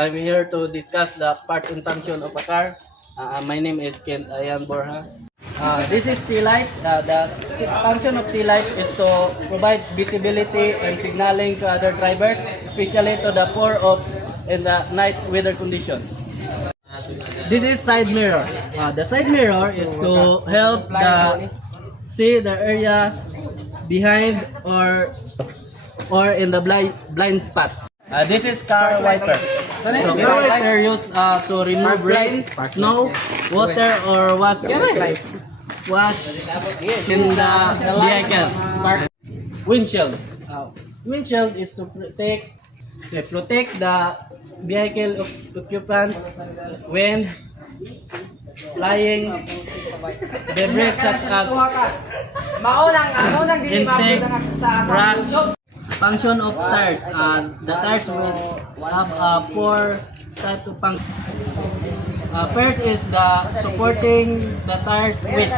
I'm here to discuss the part and function of a car. My name is Kent Ayan Borja. This is tail lights. The function of tail lights is to provide visibility and signaling to other drivers, especially to the poor of in the night weather condition. This is side mirror. The side mirror is to help see the area behind or in the blind spots. This is car wiper. So car wiper used to remove rain, snow, water, or wash in the vehicles. Windshield. Windshield is to protect the vehicle occupants when flying debris such as insect, rats. Function of tires. The tires will have four types of function. First is the supporting the tires weight.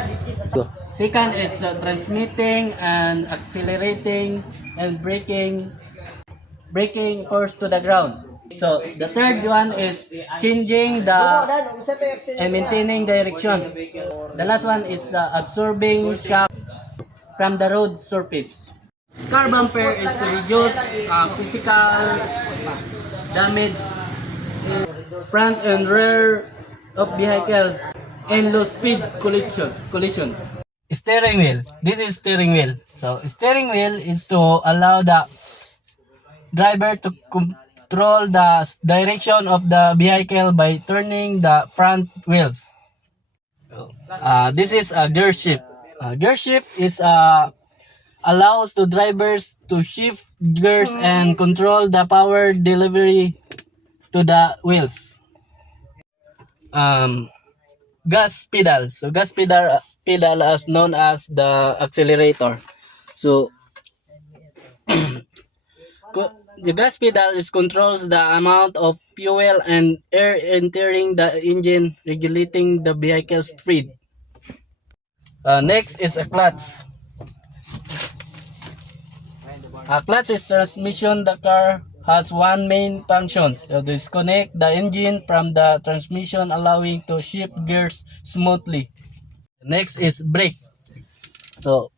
Second is transmitting and accelerating and braking force to the ground. So the third one is changing and maintaining direction. The last one is the absorbing shock from the road surface. Car bumper is to reduce physical damage in front and rear of vehicles and low speed collisions. Steering wheel. This is steering wheel. So steering wheel is to allow the driver to control the direction of the vehicle by turning the front wheels. This is a gear shift. Gear shift is allows the drivers to shift gears and control the power delivery to the wheels. Gas pedal. So gas pedal as known as the accelerator. So the gas pedal controls the amount of fuel and air entering the engine, regulating the vehicle's speed. Next is a clutch. A clutch is transmission. The car has one main function: to disconnect the engine from the transmission, allowing to shift gears smoothly. Next is brake. So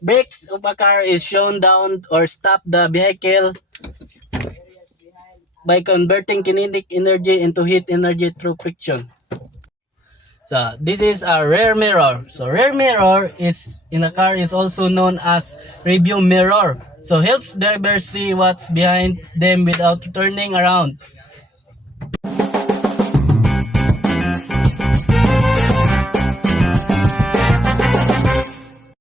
brakes of a car is shown down or stop the vehicle by converting kinetic energy into heat energy through friction. So this is a rear mirror. So rear mirror is in a car is also known as review mirror. So helps drivers see what's behind them without turning around.